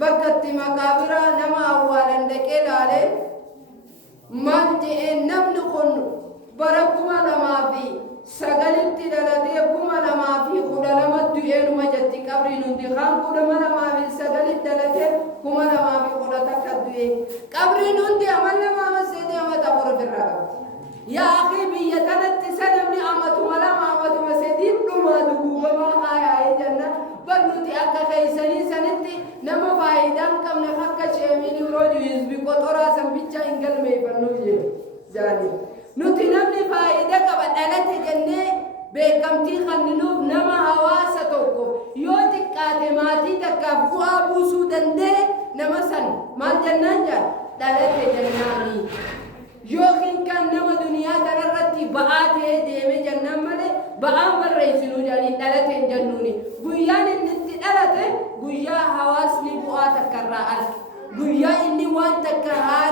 bakkatti maqaabira nama awwaalan dhaqee laale maal je'een namni kun bara 2009 dhalatee 2012 du'eenuma jetti qabriin hundi kan 2009 dhalatee 2010 du'e qabriin hundi amal nama seetee amata borofirraa qabdi yaa akhi biyya kanatti sanamni amatuma lama amatuma seetii dhumaa duguugamaa haayaa'ee janna barnuti akka keeysanii sanitti nama faayidaan qabne akka sheemiin biroo hizbi qoxoraa san bicha hin galmeeffannuuf jedhu nuti namni faayida qaba dhalate jennee beekamtii kenninuuf nama hawaasa tokko yoo xiqqaate maatii takkaaf bu'aa buusuu danda'e nama san maal jennaan jaa dhalate jennaanii yookiin kan nama duniyaa kanarratti ba'aa ta'ee deeme jennaan malee ba'aan barreessinuu jaanii dhalateen jennuuni guyyaan inni itti dhalate guyyaa hawaasni bu'aa takkarraa arge guyyaa inni waan takka haa